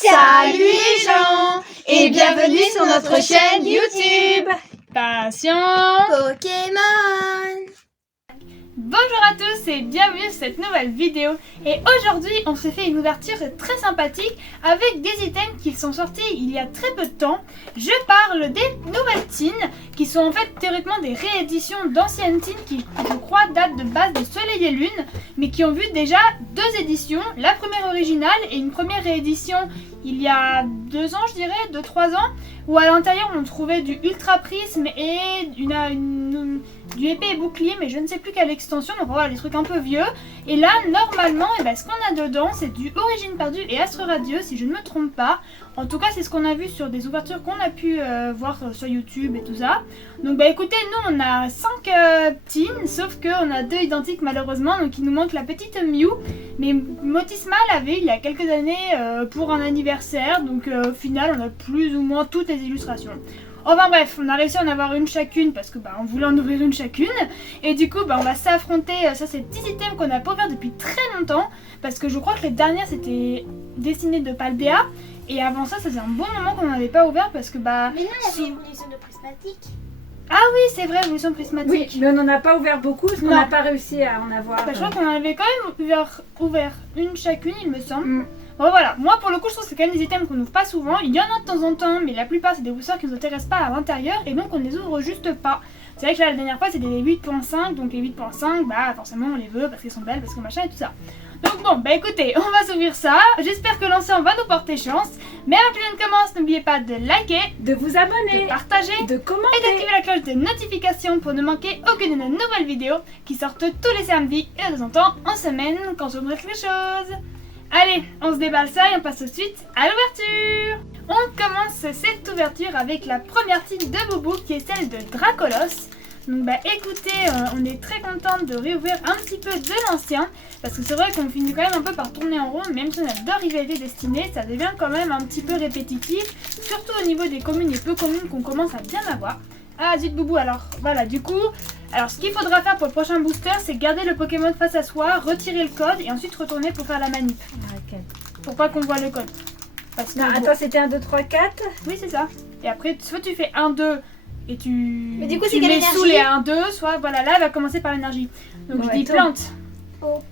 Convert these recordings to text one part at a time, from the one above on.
Salut les gens et bienvenue sur notre chaîne YouTube Passion Pokémon. Bonjour à tous et bienvenue sur cette nouvelle vidéo. Et aujourd'hui on se fait une ouverture très sympathique avec des items qui sont sortis il y a très peu de temps. Je parle des nouvelles teens qui sont en fait théoriquement des rééditions d'anciennes teens qui je crois datent de base de Soleil et Lune, mais qui ont vu déjà deux éditions, la première originale et une première réédition il y a 2 ans, je dirais, 2-3 ans, où à l'intérieur on trouvait du Ultra Prisme et du épée et bouclier, mais je ne sais plus quelle extension, donc voilà, des trucs un peu vieux. Et là, normalement, ce qu'on a dedans, c'est du Origine Perdue et Astre Radieux, si je ne me trompe pas. En tout cas, c'est ce qu'on a vu sur des ouvertures qu'on a pu voir sur YouTube et tout ça. Donc écoutez, nous on a 5 teens, sauf qu'on a 2 identiques malheureusement, donc il nous manque la petite Mew. Mais Motisma l'avait il y a quelques années pour un anniversaire, donc au final on a plus ou moins toutes les illustrations. Enfin bref, on a réussi à en avoir une chacune parce que on voulait en ouvrir une chacune. Et du coup on va s'affronter sur ces petits items qu'on n'a pas ouvert depuis très longtemps. Parce que je crois que les dernières c'était dessinées de Paldea. Et avant ça faisait un bon moment qu'on n'avait pas ouvert parce que Mais non, il y avait une évolution de prismatique. Ah oui c'est vrai, évolution prismatique. Oui, mais on n'en a pas ouvert beaucoup parce qu'on n'a pas réussi à en avoir. Je crois qu'on en avait quand même ouvert une chacune il me semble. Bon voilà, moi pour le coup je trouve que c'est quand même des items qu'on n'ouvre pas souvent. Il y en a de temps en temps, mais la plupart c'est des boosters qui ne nous intéressent pas à l'intérieur et donc on ne les ouvre juste pas. C'est vrai que là la dernière fois c'était des 8.5, donc les 8.5 forcément on les veut parce qu'elles sont belles, parce que machin et tout ça. Donc bon, écoutez, on va s'ouvrir ça. J'espère que l'ensemble va nous porter chance. Mais avant que l'on commence, n'oubliez pas de liker, de vous abonner, de partager, de commenter et d'activer la cloche de notification pour ne manquer aucune de nos nouvelles vidéos qui sortent tous les samedis et de temps en temps en semaine quand je voudrais quelque chose. Allez, on se déballe ça et on passe tout de suite à l'ouverture. On commence cette ouverture avec la première team de Boubou qui est celle de Dracolos. Donc écoutez, on est très contente de réouvrir un petit peu de l'ancien parce que c'est vrai qu'on finit quand même un peu par tourner en rond, même si on adore Rivalité Destinée, ça devient quand même un petit peu répétitif, surtout au niveau des communes et peu communes qu'on commence à bien avoir. Ah zut Boubou, alors voilà du coup, ce qu'il faudra faire pour le prochain booster c'est garder le Pokémon face à soi, retirer le code et ensuite retourner pour faire la manip. Okay. Pour pas qu'on voit le code. Parce que, attends, c'était 1, 2, 3, 4 Oui c'est ça. Et après soit tu fais 1, 2 et Mais du coup, tu c'est mets sous les 1, 2, soit voilà là elle va commencer par l'énergie. Donc je dis plante. Oh.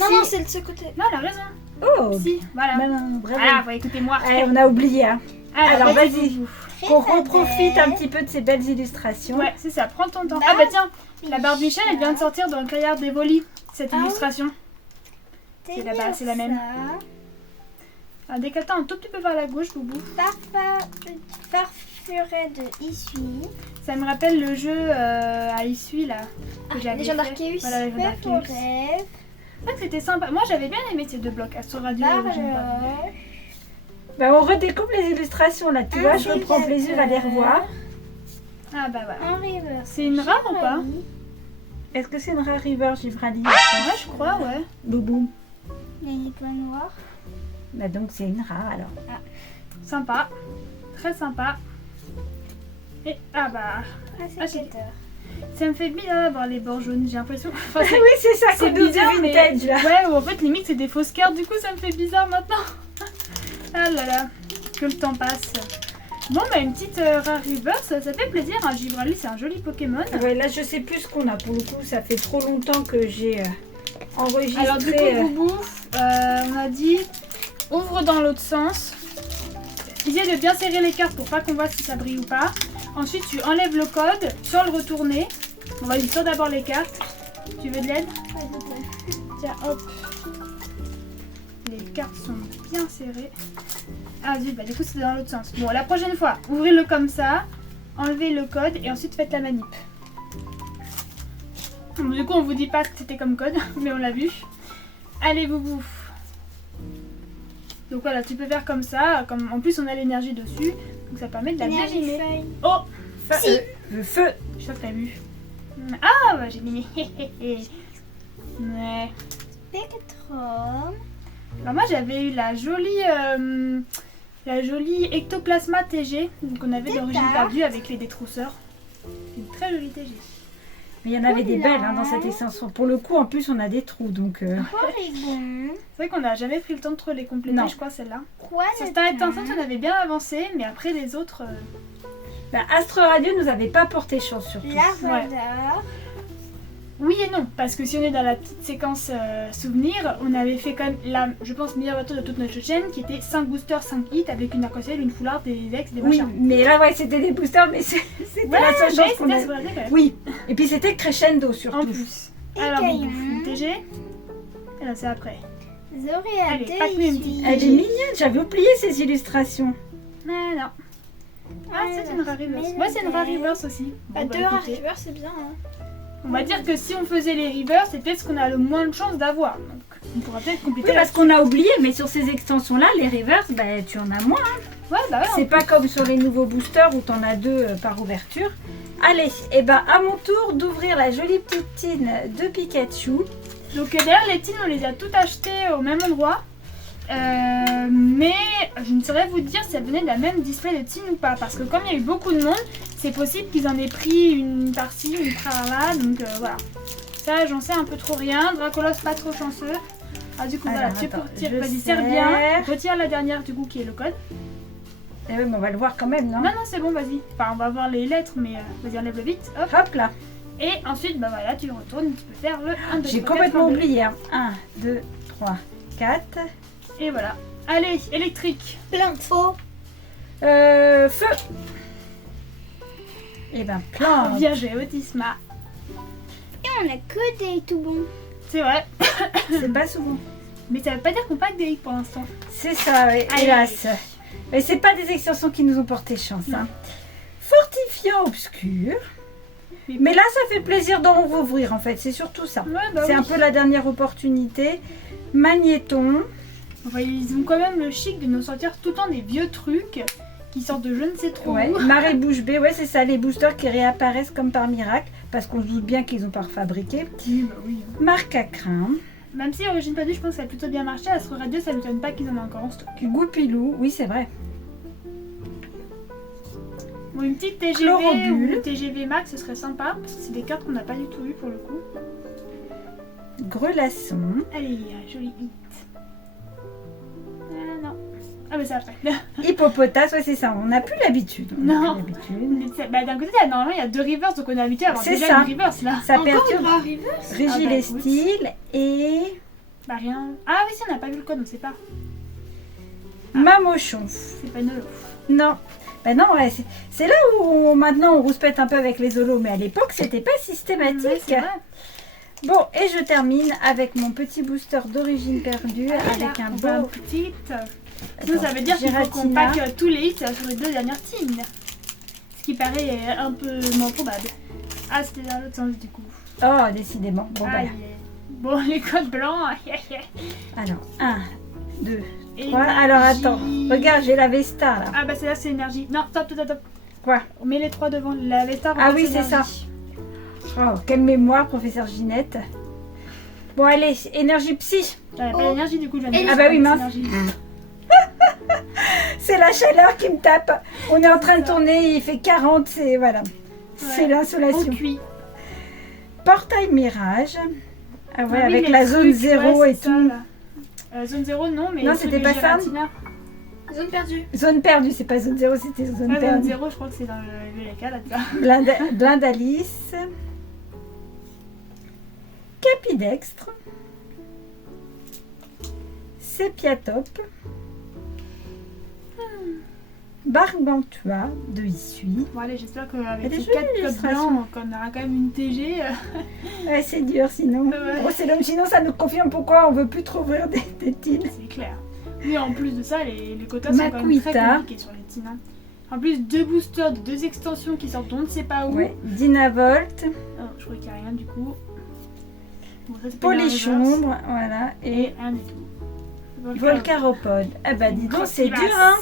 Non, c'est de ce côté. Non elle a raison. Oh Si, voilà. Non, bravo. Voilà, écoutez-moi. Allez, on a oublié. Hein. Alors vas-y, qu'on très reprofite belle. un petit peu de ces belles illustrations. Ouais, c'est ça, prends ton temps. Bah, Tiens, la Barbichelle elle vient de sortir dans le Cahier d'Evoli, cette illustration. C'est là-bas, c'est la même. Décale-toi un tout petit peu vers la gauche, Boubou. Farfuret de Issui. Ça me rappelle le jeu à Issui là. Que j'avais Légion fait. d'Arceus. Voilà, Légion d'Arceus. Rêve. C'est vrai que c'était sympa. Moi j'avais bien aimé ces deux blocs, Astro Radio et Origine Perdue. On redécouvre les illustrations là, tu vois, je reprends plaisir à les revoir. Ah voilà. Un river. C'est une rare ou pas? Est-ce que c'est une rare river Givrali? Ouais, je crois, ouais. Boubou. Il y a une étoile noire. Donc c'est une rare alors. Sympa. Très sympa. Et C'est ça me fait bizarre d'avoir les bords jaunes, j'ai l'impression. Oui, c'est ça C'est qu'on nous bizarre, dit mais vintage là. ouais, ou en fait limite c'est des fausses cartes, du coup ça me fait bizarre maintenant. Ah là là, que le temps passe. Bon une petite rare reverse, ça fait plaisir, hein. Givrali c'est un joli Pokémon. Ouais, là je sais plus ce qu'on a pour le coup, ça fait trop longtemps que j'ai enregistré. Alors du coup Boubou, on a dit ouvre dans l'autre sens. Essayez de bien serrer les cartes pour pas qu'on voit si ça brille ou pas. Ensuite tu enlèves le code sans le retourner. On va sortir d'abord les cartes. Tu veux de l'aide? Tiens hop. Les cartes sont bien serrées. Ah zut, du coup c'est dans l'autre sens. Bon la prochaine fois, ouvrez-le comme ça, enlevez le code et ensuite faites la manip. Bon, du coup on vous dit pas que c'était comme code, mais on l'a vu. Allez Boubou. Donc voilà, tu peux faire comme ça, comme en plus on a l'énergie dessus, donc ça permet de la deviner. Oh Si. Le feu. Je sais que t'as vu. Ah j'ai deviné. Ouais. Spectrum. Alors moi j'avais eu la jolie Ectoplasma TG qu'on avait d'origine perdue avec les détrousseurs. Une très jolie TG. Mais il y en avait des belles dans cette extension. Pour le coup, en plus, on a des trous. Donc, Porygon. C'est vrai qu'on n'a jamais pris le temps de trop les compléter, Non. je crois, celle-là. Quoi Sur Star Étincelle, on avait bien avancé, mais après les autres... Astre Radio nous avait pas porté chance surtout. Lavador. Oui et non, parce que si on est dans la petite séquence souvenir, on avait fait quand même la, je pense, meilleure bateau de toute notre chaîne, qui était 5 boosters, 5 hits, avec une arc-en-ciel, une foulard, des ex, des Oui, machins. mais là, ouais, c'était des boosters, mais c'était Ouais, la seule mais chose qu'on c'était a. sur la quand même. Oui, et puis c'était crescendo surtout. En plus. Et Alors, bon, Caillon. une TG. Et là, c'est après. Zoria Allez, passe-nous une petite Elle est mignonne, j'avais oublié ces illustrations. Ah non. Ah, c'est une rare reverse. Ouais, c'est une rare reverse aussi. Bon, bah, Deux rares écoutez, rivers, c'est bien. Hein. on va dire que si on faisait les reverse, c'est peut-être ce qu'on a le moins de chance d'avoir. Donc, on pourra peut-être compléter Oui, parce qu'on a oublié, mais sur ces extensions-là, les reverse, tu en as moins. Ouais, bah ouais. C'est pas comme sur les nouveaux boosters où t'en as 2 par ouverture. Allez, et à mon tour d'ouvrir la jolie petite tine de Pikachu. Donc d'ailleurs les tines on les a toutes achetées au même endroit. Mais je ne saurais vous dire si elles venaient de la même display de tine ou pas. Parce que comme il y a eu beaucoup de monde, c'est possible qu'ils en aient pris une par-ci, une par-là. Donc voilà. Ça j'en sais un peu trop rien. Dracolos pas trop chanceux. Ah du coup Alors, voilà, tu attends, retires, je vas-y serre serre. bien. Retire la dernière du coup qui est le code. Eh oui, mais on va le voir quand même, non? Non non c'est bon vas-y. Enfin on va voir les lettres mais vas-y enlève-le vite. Hop. Hop là. Et ensuite bah voilà tu retournes, tu peux faire le 1, 2, J'ai 3, complètement 4, 1, 2. oublié. 1, 2, 3, 4. Et voilà. Allez, électrique. Plante. Faux. Feu. Et plante. Bien joué, Autisma. Et on a que des tout bons. C'est vrai. C'est pas souvent. Mais ça veut pas dire qu'on pack des hits pour l'instant. C'est ça, oui, Allez. hélas. Mais c'est pas des extensions qui nous ont porté chance. Hein. Fortifiant obscur. Mais là, ça fait plaisir d'en rouvrir en fait. C'est surtout ça. Ouais, bah C'est oui. un peu la dernière opportunité. Magnéton. Enfin, ils ont quand même le chic de nous sortir tout le temps des vieux trucs qui sortent de je ne sais trop Ouais. où. Marée bouche bée. Ouais, c'est ça. Les boosters qui réapparaissent comme par miracle. Parce qu'on se doute bien qu'ils ont pas refabriqué. Oui, bah oui. Marque à crin. Même si Origine Perdue, je pense que ça a plutôt bien marché. Astro Radio, ça ne m'étonne pas qu'ils en aient encore en stock. Goupilou. Oui, c'est vrai. Bon, une petite TGV Chlorobule. ou TGV Max, ce serait sympa. Parce que c'est des cartes qu'on n'a pas du tout eues pour le coup. Grelasson. Allez, joli hit. Ah non. Ah, mais c'est après. Hippopotame. Ouais, c'est ça. On n'a plus l'habitude. On n'a Non. plus l'habitude. Bah, d'un côté, normalement, il y a 2 reverse, donc on est habitué à avoir C'est déjà ça. une reverse là. Ça Encore une perturbe. rare rivers. Régit Ah bah, les écoute. styles et Bah, rien. Ah, oui, si, on n'a pas vu le code, on sait pas. Mamochon. C'est pas Nolo. Non. Ben non, ouais, c'est là où maintenant on rouspète un peu avec les holos, mais à l'époque c'était pas systématique. Ouais, c'est vrai. Bon, et je termine avec mon petit booster d'origine perdue avec un beau. Petite. Sinon, ça veut dire qu'il faut qu'on Giratina. pack tous les hits sur les 2 dernières teams. Ce qui paraît un peu moins probable. Ah, c'était dans l'autre sens du coup. Oh, décidément. Bon, Aïe. voilà. Bon, les codes blancs. aïe, aïe, aïe. Alors, 1, 2, Énergie. 3. Alors attends, regarde, j'ai la Vesta là. Ah, bah, c'est là, c'est énergie. Non, top, top, top. Quoi? On met les 3 devant la Vesta. Ah oui, c'est ça. Oh, quelle mémoire, professeur Ginette. Bon, allez, énergie psy. J'avais pas l'énergie du coup, je viens de Ah bah oui, mince. énergie. C'est la chaleur qui me tape. On est en train de tourner, il fait 40, c'est voilà. C'est Au l'insolation. cuit. Portail Mirage. Ah ouais, Ah oui, avec les la zone trucs, 0 ouais, et c'est ça, tout. là. Zone 0, non, mais. Non, le truc c'était de pas ça. Giratina. Zone perdue. Zone perdue, c'est pas zone 0, c'était zone Ah, zone perdue. 0, je crois que c'est dans le LK là-dedans. Blindalice. Capidextre. Sépiatope. Barbantua de Issui. Bon, allez, j'espère Elle qu'avec est ces jolie, 4 codes l'illustration. blancs, qu'on aura quand même une TG. Ouais, c'est dur sinon. Ouais. Oh, c'est l'homme, sinon ça nous confirme pourquoi on veut plus trop ouvrir des tines. C'est clair. Oui, en plus de ça, les quotas sont quand même très Makuita. compliqués sur les teams. Hein. En plus, 2 boosters de 2 extensions qui sortent on ne sait pas où. Ouais, Dynavolt, Oh, je crois qu'il n'y a rien du coup. Bon, ça, c'est pas une reverse. Polychombre, voilà, Et et rien du tout. Volcaropode. Ah bah dis donc, c'est dur, hein.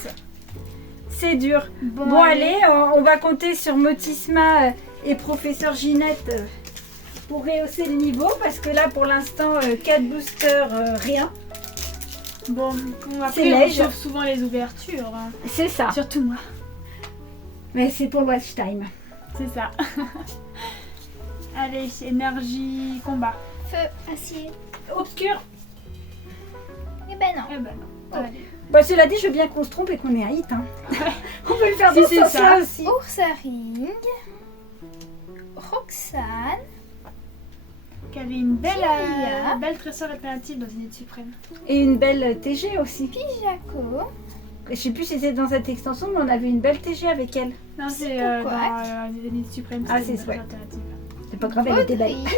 C'est dur. Bon, Bon allez, on va compter sur Motisma et professeur Ginette pour rehausser le niveau parce que là pour l'instant 4 boosters, rien. Bon, C'est après, on léger. chauffe souvent les ouvertures. Hein. C'est ça. Surtout moi. Mais c'est pour le watch time. C'est ça. Allez, énergie, combat. Feu, acier. Obscur. Eh ben non. Eh ben non. Oh. Allez. Bah, cela dit, je veux bien qu'on se trompe et qu'on ait un hit. Hein. On peut le faire Si dans c'est ce sens-là ça. aussi. Oursaring. Roxane. Qui avait une belle, Kyria. belle tresseur alternative dans Zénith Suprême. Et une belle TG aussi. Jaco. Je sais plus si c'était dans cette extension, mais on avait une belle TG avec elle. Non, c'est pourquoi dans Zénith Suprême. Ah, une c'est tresseur ouais. alternative. C'est pas grave, elle était belle. Godrive.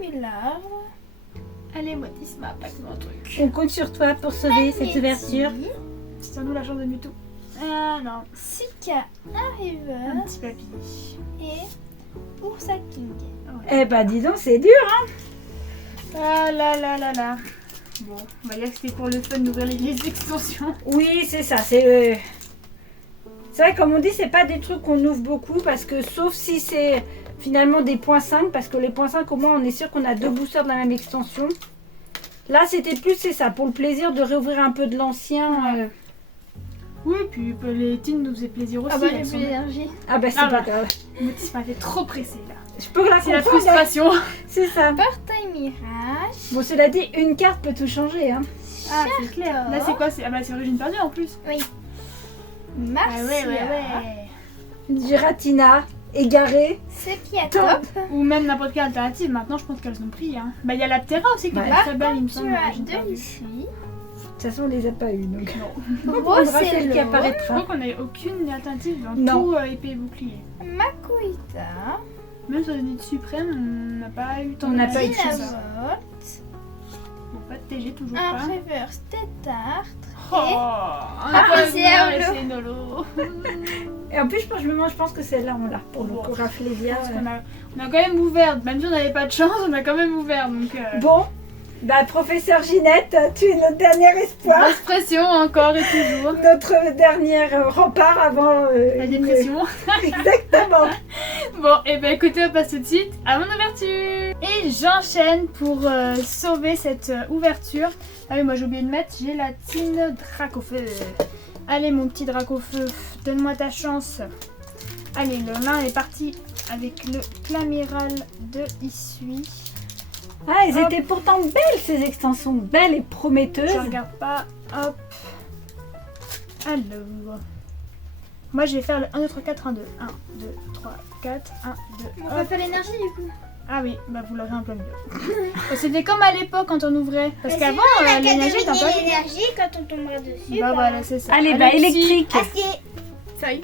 Simular. Allez, Motisma, passe-moi un truc. On compte sur toi pour sauver cette ouverture. C'est à nous la chance de Mewtwo. Ah non, Sika un River. petit papy. Et Ursa King. Eh bah dis donc, c'est dur, hein. Ah là là là là. Bon, on va dire que c'était pour le fun d'ouvrir les vieilles extensions. Oui, c'est ça. C'est vrai, comme on dit, c'est pas des trucs qu'on ouvre beaucoup parce que sauf si c'est finalement des points 5, parce que les points 5 au moins on est sûr qu'on a 2 boosters de la même extension. Là c'était plus c'est ça, pour le plaisir de réouvrir un peu de l'ancien. Oui, puis les teens nous faisaient plaisir aussi. Ah bah elles j'ai sont plus d'énergie. Ah bah c'est Ah pas bah. grave. Motisma fait trop pressé là. Je peux la C'est la comprendre. frustration. C'est ça. Portail Mirage. Bon, cela dit, une carte peut tout changer. Hein. Ah, c'est clair. Là, c'est quoi? Ah bah, c'est Origine perdue en plus. Marcia. Ah ouais. Une Giratina égarée. Sepiatop. Ou même n'importe quelle alternative. Maintenant, je pense qu'elles ont pris. Hein. Bah, il y a la Ptera aussi qui Ouais. était très belle, il me semble. Tu as Origine deux perdue. ici. De toute façon, on les a pas eu donc. Non. On prendra celle qui Rosello. Je apparaîtra. crois qu'on n'avait aucune alternative dans Non. tout épée et bouclier. Makuita. Même sur Zénith Suprême, on n'a pas eu tant On n'a pas eu de d'alternatives. chance. Dynavolt. Bon, pas de TG, toujours Un pas. reverse Tétard. Oh, c'est Arlo. c'est Nolo. Et en plus, je pense que celle-là, on l'a. Pour le Bon. coup, Rafflesia. Parce qu'on on a quand même ouvert, même si on n'avait pas de chance, on a quand même ouvert. Donc, Bon, bah, professeur Ginette, tu es notre dernier espoir. grosse pression encore et toujours. Notre dernier rempart avant La une- dépression. Exactement. Bon, et ben écoutez, on passe tout de suite à mon ouverture. Et j'enchaîne pour sauver cette ouverture. Ah oui, moi j'ai oublié de mettre gélatine Dracofeu. Allez mon petit Dracofeu, donne-moi ta chance. Allez, le lin est parti avec le Clamiral de Issui. Ah, elles Hop. étaient pourtant belles ces extensions, belles et prometteuses. Je regarde pas, hop. Alors, moi je vais faire le 1, 2, 3, 4, 1, 2. 1, 2, 3, 4, 1, 2, On hop. va faire l'énergie du coup. Ah oui, bah vous l'aurez en plein milieu. C'était comme à l'époque quand on ouvrait. Parce Mais qu'avant, sinon, la l'énergie était catégorie un de peu... l'énergie, quand on tombera dessus, Bah voilà, c'est ça. Allez, bah, Allez, électrique. acier. Ça y est.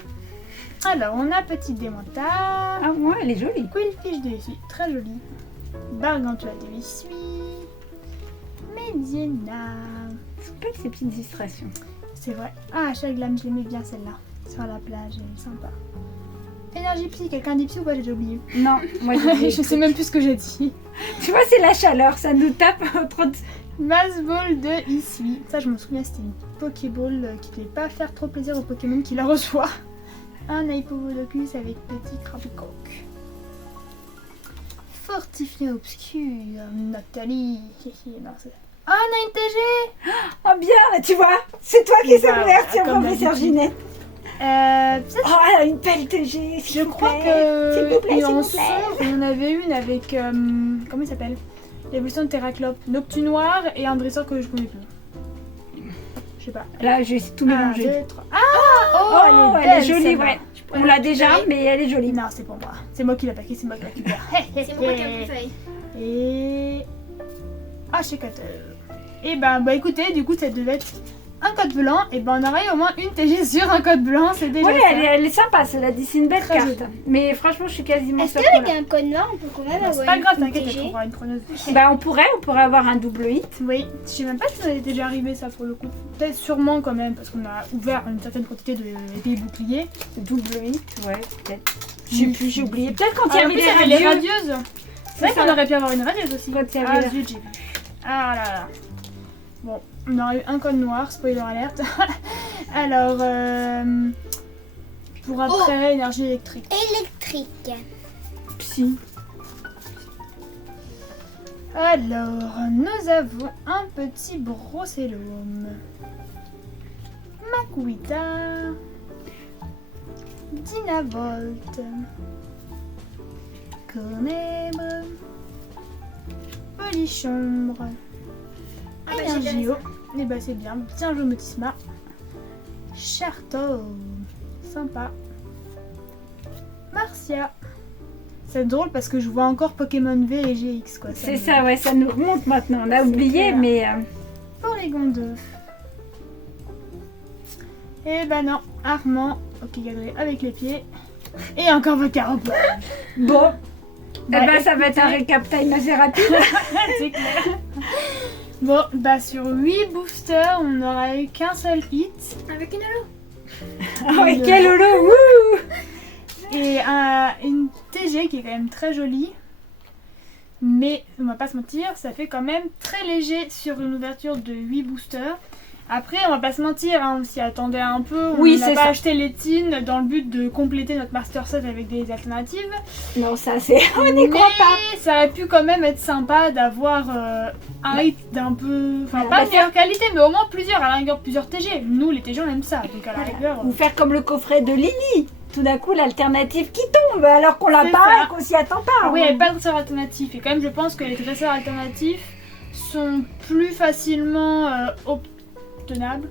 Alors, on a Petit Démontard. Ah, moi, elle est jolie. Quillfish de Issui, très joli. Gargantua de Issui. Medina. C'est pas que ces petites illustrations. C'est vrai. Ah, Shaglam, je l'aimais bien celle-là. Sur la plage, elle est sympa. Énergie Psy, quelqu'un dit Psy ou pas? J'ai déjà oublié. Non, moi je Je sais même plus ce que j'ai dit. Tu vois, c'est la chaleur, ça nous tape trop de... Massball de Issui. Ça, je me souviens, c'était une Pokéball qui ne devait pas faire trop plaisir au Pokémon qui la reçoit. Un Hypovolocus avec petit Crabicoque. Fortifié obscur, Nathalie. Non, c'est... Ah, on a une TG. Oh bien, tu vois, c'est toi qui sais Bah, l'ouverture, comme professeur d'habitude. Ginette. Peut-être, Oh, elle a une belle TG, je crois S'il vous plaît, que s'il en vous son, plaît. on avait une avec comment il s'appelle, l'évolution de Terraclope, Noctu Noir et un dresseur que je connais plus. Je sais pas. Là, j'ai tout 1, mélangé. 2, 3. Ah, Oh, elle est belle, jolie, celle-là. ouais. On l'a déjà, mais elle est jolie. Non, c'est pour moi. C'est moi qui l'ai paqué, c'est moi qui l'ai récupéré. C'est moi qui ai pris feuille. Et... Ah, chez Cutter. Et bah écoutez, du coup, ça devait être un code blanc. Et ben on aurait eu au moins une TG sur un code blanc. C'est déjà Oui, ça. elle est sympa, cela dit, c'est une belle Très carte. jolie. Mais franchement, je suis quasiment Est-ce sûre qu'avec qu'on l'a. un code noir, on peut quand même Bon, c'est avoir pas grave, une t'inquiète, elle TG? trouvera une preneuse. Bah, on pourrait avoir un double hit. Oui, je sais même pas si ça était déjà arrivé ça pour le coup. Peut-être sûrement quand même, parce qu'on a ouvert une certaine quantité de épées et boucliers. Double hit, ouais, peut-être. Je sais plus, j'ai oublié. Peut-être quand Ah, il y en avait plus, les il y avait les radieux. radieuses. C'est vrai ça. qu'on aurait pu avoir une radieuse aussi. Quand il y avait Ah la- zut, j'ai vu. Ah là là. Bon, on aurait eu un code noir, spoiler alerte. Alors, pour après, énergie électrique. Électrique. Psy. Alors, nous avons un petit Brossellum. Makuita. Dynavolt. Cornèbre. Polichombre. Énergio. Et bah c'est bien. Bien joué Motisma. Charteau. Sympa. Marcia. C'est drôle parce que je vois encore Pokémon V et GX quoi. C'est ça, ouais, ça nous remonte maintenant. On a oublié, clair. mais... Porygon 2. Et bah non, Armand. Ok, gadré avec les pieds. Et encore Volcarop. Bon, Bah, eh ben, ça va être un récap time assez rapide. C'est clair. Bon, bah sur 8 boosters, on n'aura eu qu'un seul hit. Avec une holo. Ah ouais, quel holo, wouh! Et une TG qui est quand même très jolie. Mais on va pas se mentir, ça fait quand même très léger sur une ouverture de 8 boosters. Après, on va pas se mentir, hein, on s'y attendait un peu. Oui, on n'a c'est pas ça. acheté les tins dans le but de compléter notre master set avec des alternatives. Non, ça c'est... On n'y croit pas. Mais ça aurait pu quand même être sympa d'avoir un hit d'un peu... Enfin, On pas va de meilleure qualité, mais au moins plusieurs, à la rigueur plusieurs TG. Nous, les TG, on aime ça. Donc à la rigueur... Ou faire comme le coffret de Lily. Tout d'un coup, l'alternative qui tombe alors qu'on l'a C'est pas ça. et qu'on s'y attend pas. Oui, il n'y avait pas de dresseur alternatif. Et quand même, je pense que les dresseurs alternatifs sont plus facilement obtenables.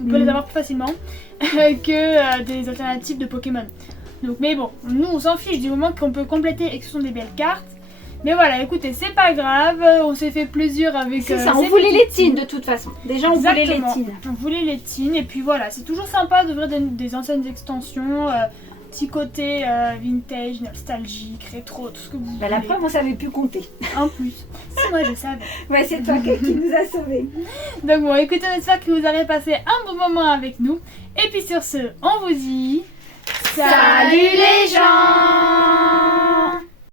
On peut les avoir plus facilement que des alternatives de Pokémon. Donc, mais bon, nous on s'en fiche du moment qu'on peut compléter et que ce sont des belles cartes. Mais voilà, écoutez, c'est pas grave, on s'est fait plaisir avec C'est ça, ces on voulait les petites tines de toute façon. Déjà, on voulait les Exactement. tines. On voulait les tines et puis voilà, c'est toujours sympa d'ouvrir des anciennes extensions, petit côté vintage, nostalgique, rétro, tout ce que vous Bah, voulez. la preuve, on savait plus compter. En plus, si moi je savais. Ouais, c'est toi qui nous a sauvés. Donc bon, écoutez, on espère que vous avez passé un bon moment avec nous. Et puis sur ce, on vous dit... Salut les gens!